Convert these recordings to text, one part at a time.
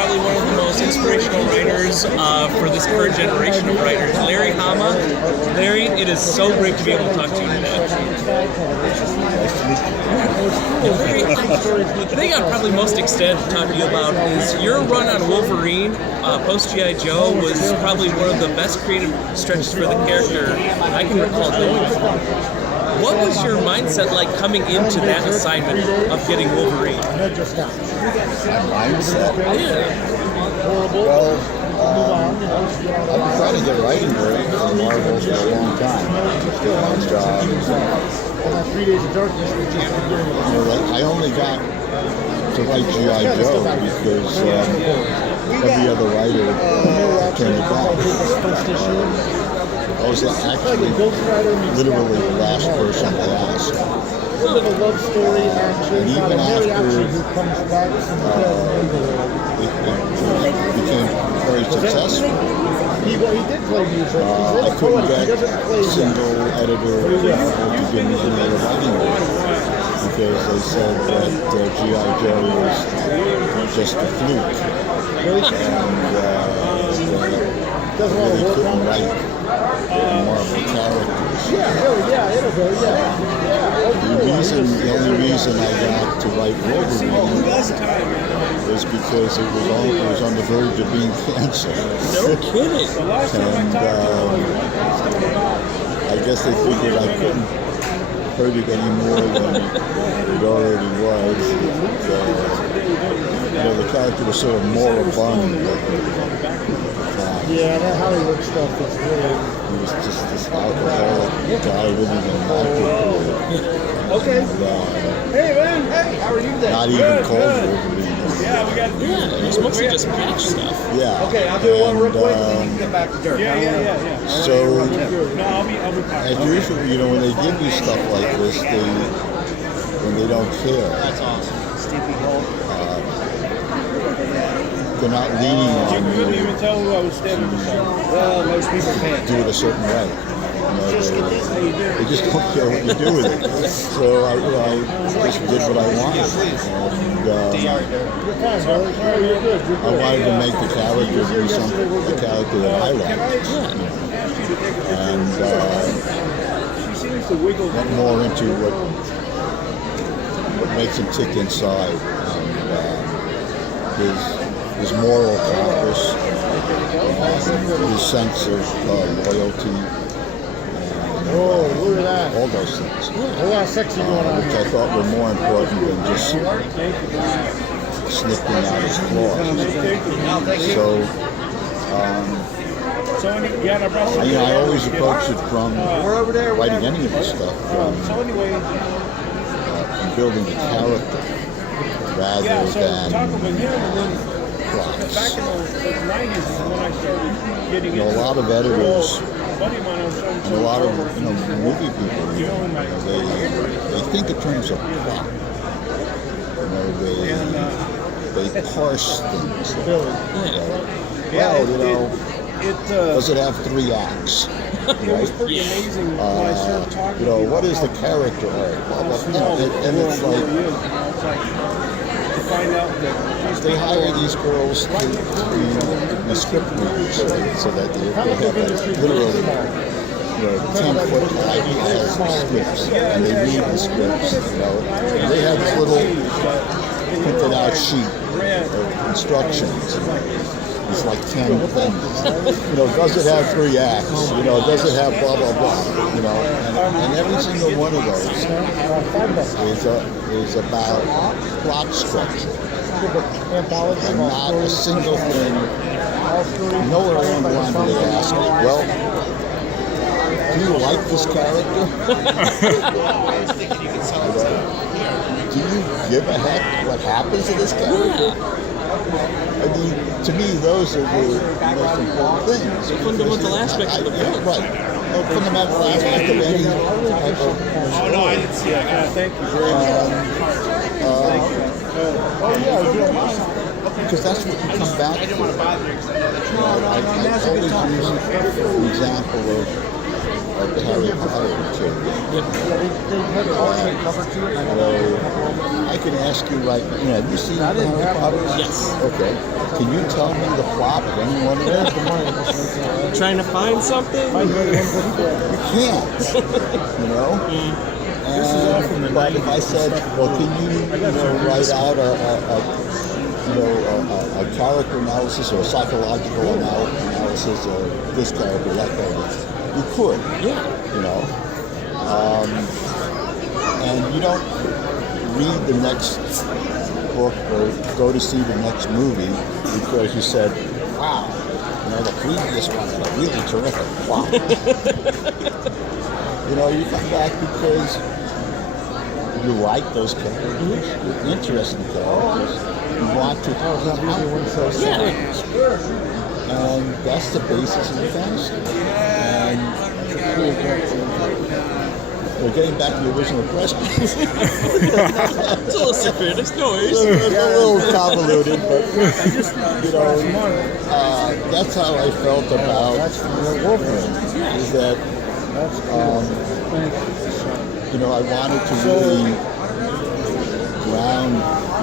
probably one of the most inspirational writers for this current generation of writers, Larry Hama. Larry, it is so great to be able to talk to you today. Larry, the thing I'm probably most excited to talk to you about is your run on Wolverine post G.I. Joe was probably one of the best creative stretches for the character I can recall going through. What was your mindset like coming into that assignment of getting Wolverine? My mindset? Yeah. Well, I've been trying to get writing work on Marvel for a long time. I only got to write G.I. Joe because every other writer turned it down. I was actually literally the last person to ask. And even after it became very successful, I couldn't get a single editor to give me the writing work because they said that G.I. Joe was just a fluke and they really couldn't write Marvel characters. The only reason I got to write Wolverine was because it was on the verge of being canceled. No kidding. And I guess they figured I couldn't hurt it any more than it already was. The character was sort of moribund. Yeah, that Hollywood stuff is weird. He was just this alcoholic guy living in Michael. Okay. Hey, man. Hey, how are you today? Not even called Wolverine. Yeah, we got. Yeah, it was mostly just patch stuff. Yeah. Okay, I'll do one real quick, and then you can get back to dirt. Yeah. So, as usual, when they give you stuff like this, when they don't care. That's awesome. Sleepy Hole. They're not leaning on you. Couldn't even tell who I was standing beside. Well, most people can't. Do it a certain way. They just don't care what you do with it. So I just did what I wanted. And I wanted to make the character be the character that I liked. And went more into what makes him tick inside. And his moral compass, his sense of loyalty, look at that. all those things. A lot of sexy going on. Which I thought were more important than just snipping out his claws. So, I always approach it from writing any of this stuff from building the character rather than plots. Back in the 90s is when I started getting a lot of editors and a lot of movie people, they think in terms of plot. They parse things. Does it have 3 acts? It was pretty amazing when I started talking. What is the character arc? And it's like. They hire these girls to be the script readers, so that they have literally 10-foot high scripts, and they read the scripts. They have this little printed out sheet of instructions. It's like 10 things. Does it have 3 acts? Does it have blah blah blah? And every single one of those is about plot structure, and not a single thing. Nowhere along the line do they ask, well, do you like this character? Do you give a heck what happens to this character? I mean, to me, those are the most important things. The fundamental aspect of the book. Right. No fundamental aspect of any type of... Oh, no, I didn't see it. Thank you very much. Because that's what you come back to. I always use an example of of the Harry Potter trilogy. Yep. I can ask you right now, have you seen Harry Potter? Yes. Okay. Can you tell me the plot of any one of them? Trying to find something? You can't. You know? And, but if I said, well, can you write out a character analysis or a psychological analysis of this character, that character, you could. Yeah. You know? And you don't read the next book or go to see the next movie because you said, wow, the previous one was really terrific. Wow. You come back because you like those characters, you're interested in characters, you want to help those characters. And that's the basis of the fantasy. And we're getting back to the original question. It's a little circuitous, no worries. It's a little convoluted, but that's how I felt about Wolverine. Is that I wanted to really ground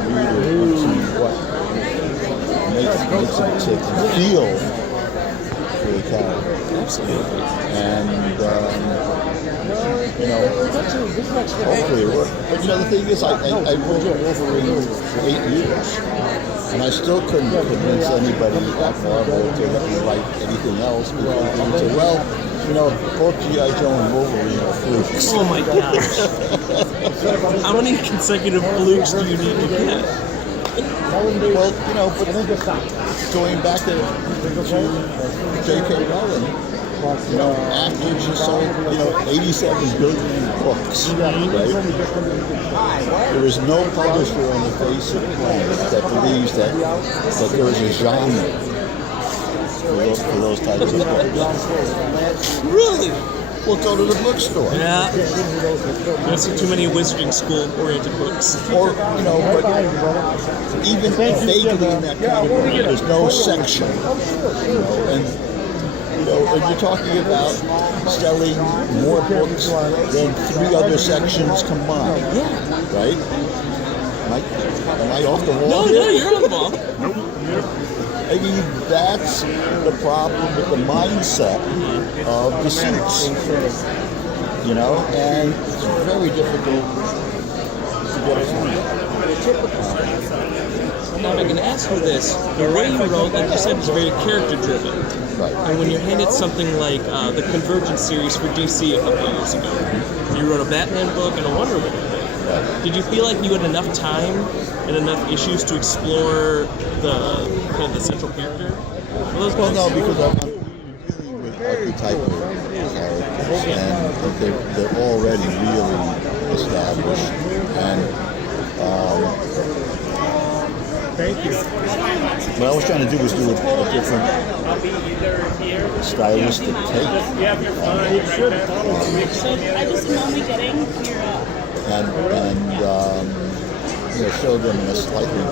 the reader into what makes it tick and feel for the character. Absolutely. And hopefully it worked. But the thing is, I wrote Wolverine for 8 years, and I still couldn't convince anybody at Marvel to let me write anything else because they would say, well, both G.I. Joe and Wolverine are flukes. Oh my gosh. How many consecutive flukes do you need to get? Well, but going back to J.K. Rowling, after she sold, 87 billion books, right? There is no publisher on the face of the planet that believes that there is a genre for those types of books. Really? Well, go to the bookstore. Yeah. I don't see too many Wizarding School-oriented books. Or, but even vaguely in that category, there's no section. And you're talking about selling more books than 3 other sections combined. Yeah. Right? Am I off the wall? No, you're on the ball. I mean, that's the problem with the mindset of the suits. And it's very difficult to get around that. Now, I can ask you this. The way you wrote, like you said, is very character-driven. Right. And when you're handed something like the Convergence series for DC a couple years ago, you wrote a Batman book and a Wonder Woman book. Right. Did you feel like you had enough time and enough issues to explore the central character? Well, no, because I'm dealing with archetypal characters, and they're already really established. And Thank you. what I was trying to do was do a different stylistic take. So I just am only getting your And show them in a slightly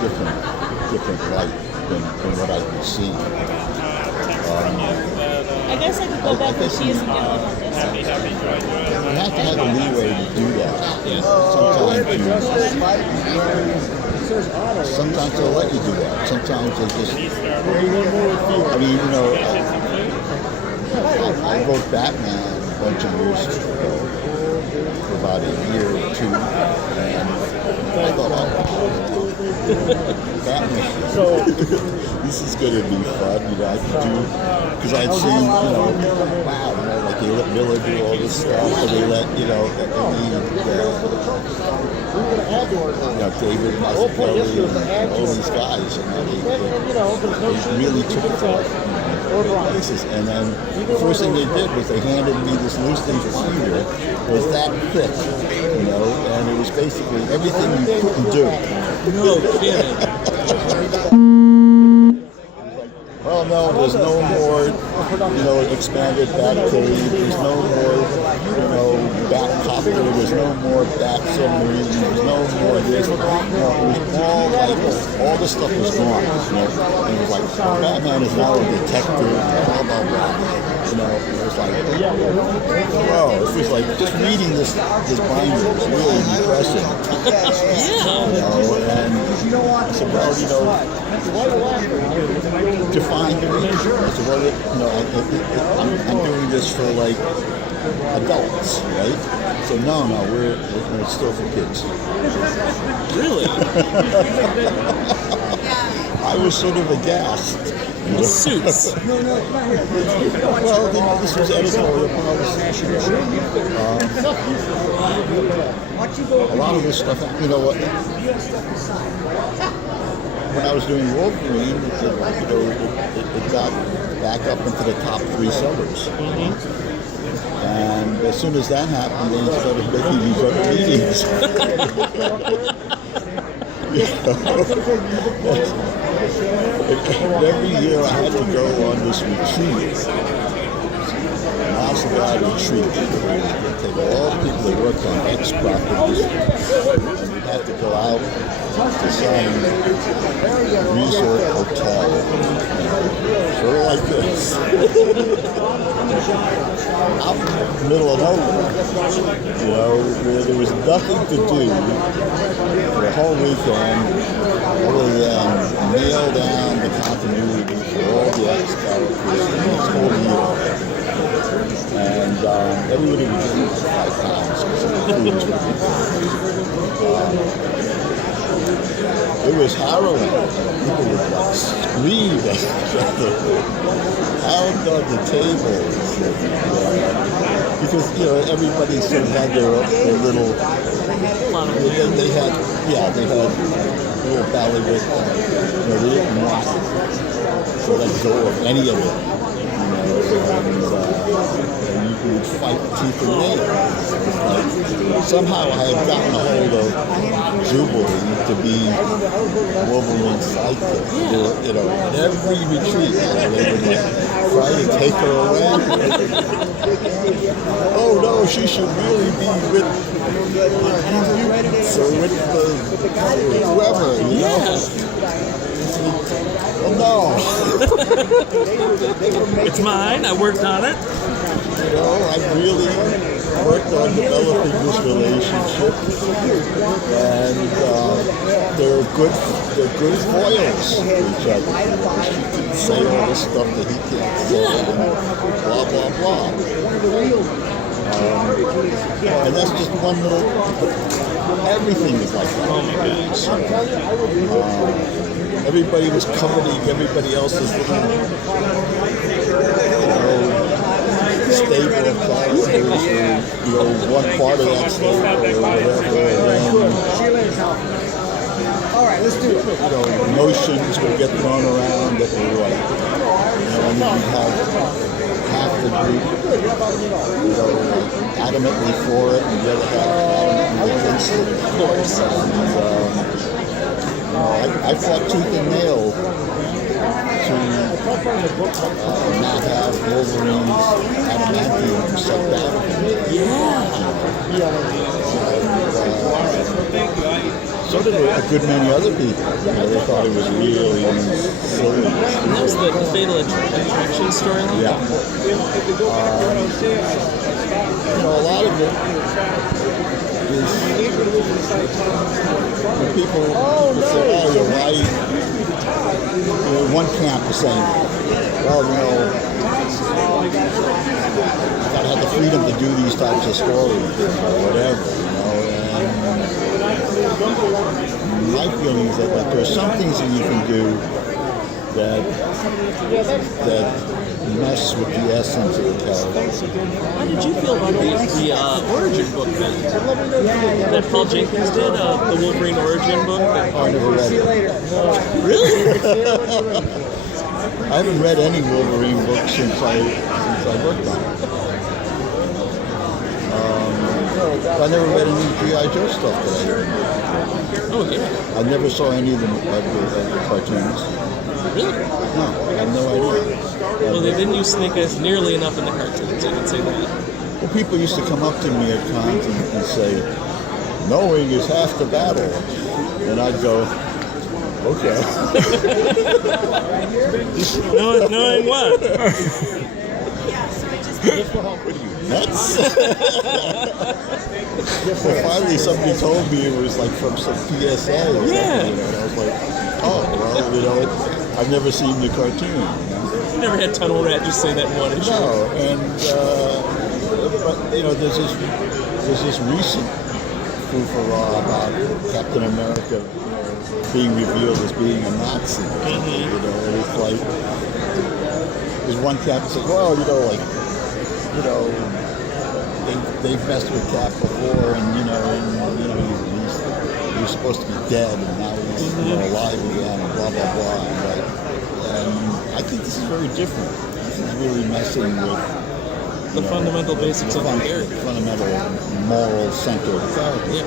different light than what I've been seeing. I guess I could go back and see and get a little this. You have to have the leeway to do that. Yeah. Sometimes they'll let you do that. Sometimes they just. I wrote Batman a bunch of years ago. For about a year or 2, and I thought, Batman. So this is going to be fun, I could do, because I'd seen, wow, like they let Miller do all this stuff, and they let, David Mazzucchelli and all these guys, they really took it to places. And then the first thing they did was they handed me this loose leaf binder, was that thick, and it was basically everything you couldn't do. No kidding. Well, no, there's no more, expanded Batcave. There's no more bat copter. There was no more bat submarine. There was no more this. No, it was all like all the stuff was gone. And it was like Batman is now a detective. Blah blah blah. It was like, whoa! It was like just reading this binder was really depressing. And I said, well, define the reader. I said, well, I'm doing this for like adults, right? So no, it's still for kids. Really? I was sort of aghast. Suits. Well, this was editorial policy. A lot of this stuff, when I was doing Wolverine, it got back up into the top 3 sellers. And as soon as that happened, they started making these other meetings. Every year I had to go on this retreat. An Oscar retreat. Take all the people that worked on X properties, and we'd have to go out to some resort hotel. Sort of like this. Out in the middle of nowhere. Where there was nothing to do for the whole weekend other than nail down the continuity for all the X characters in this whole year. And everybody would eat 5 pounds because the food was it was harrowing. People would like scream at each other, pound on the tables, because everybody sort of had their little. They had little bailiwick. They didn't want to let go of any of it. And you would fight tooth and nail. Somehow I had gotten a hold of Jubilee to be Wolverine's sidekick. At every retreat, they would try to take her away. Oh no, she should really be with whoever, Oh no. It's mine. I worked on it. I really worked on developing this relationship, and they're good foils for each other. She can say all the stuff that he can't say, and blah blah blah. And that's just one little. Everything is like that. Oh my gosh. Everybody was coveting everybody else's little, stable of characters, or one part of that stable or whatever. All right, let's do it. Notions would get thrown around that were right. And you'd have half the group, adamantly for it, and the other half adamantly against it. Of course. I fought tooth and nail to not have Wolverine's adamantium sucked out of him. So did a good many other people. They thought it was really silly. And that was the Fatal Attraction storyline? Yeah. A lot of it is when people say, oh, you're right. One camp is saying, well, gotta have the freedom to do these types of stories or whatever, And my feeling is that there's some things that you can do that mess with the essence of the character. How did you feel about the origin book then? That Paul Jenkins did, the Wolverine origin book? I never read it. Really? I haven't read any Wolverine book since I worked on it. I never read any G.I. Joe stuff that I read. Oh, yeah. I never saw any of the cartoons. Really? No, I have no idea. Well, they didn't use Snake Eyes nearly enough in the cartoons, I can say that. Well, people used to come up to me at cons and say, "Knowing is half the battle," and I'd go, "Okay." Knowing what? What are you, nuts? Well, finally somebody told me it was like from some PSA or something, Yeah. you know, and I was like, oh, well, you know, I've never seen the cartoon, you know. Never had Tunnel Rat just say that in one issue. No, and, but, you know, there's this recent foo-for-ah about Captain America, you know, being revealed as being a Nazi, you know, and it's like, there's one Cap that says, well, you know, like, you know, they've messed with Cap before, and you know, he was supposed to be dead, and now he's you know, alive again, and blah blah blah. And I think this is very different. This is really messing with The fundamental basics of the character. fundamental moral center of the character. Yeah.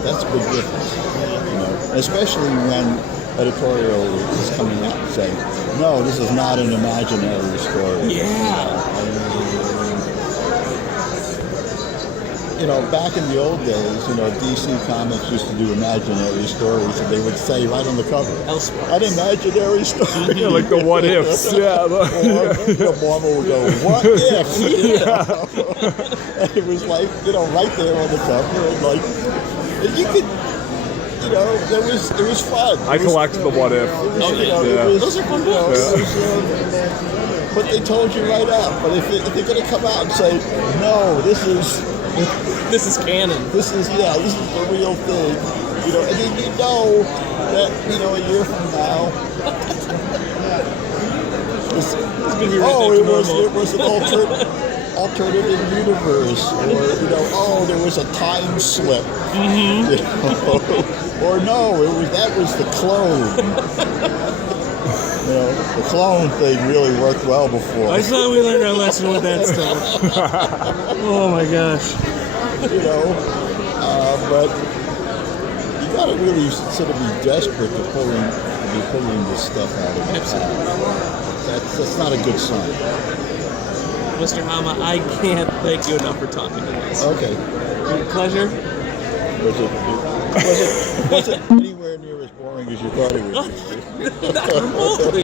That's a big difference, you know, especially when editorial is coming out and saying, no, this is not an imaginary story. Yeah. You know, back in the old days, you know, DC Comics used to do imaginary stories, and they would say right on the cover, Elseworlds. an imaginary story. Yeah, like the what ifs. Yeah. Or, you know, Marvel would go, what if? And it was like, you know, right there on the cover, and like, and you could, you know, it was fun. I collected the what if. You know, Yeah. those are fun books. But they told you right up. But if they're going to come out and say, no, this is canon. this is the real thing, you know, and then you know that, you know, a year from now, Gonna be right back to it was normal. an alternative universe, or you know, there was a time slip, you know, or no, that was the clone. You know, the clone thing really worked well before. I thought we learned our lesson with that stuff. Oh my gosh. You know, but you gotta really sort of be desperate to be pulling this stuff out of the That's not a good sign. Mr. Hama, I can't thank you enough for talking to us. Okay. Pleasure. Was it anywhere near as boring as you thought it would be? Not remotely.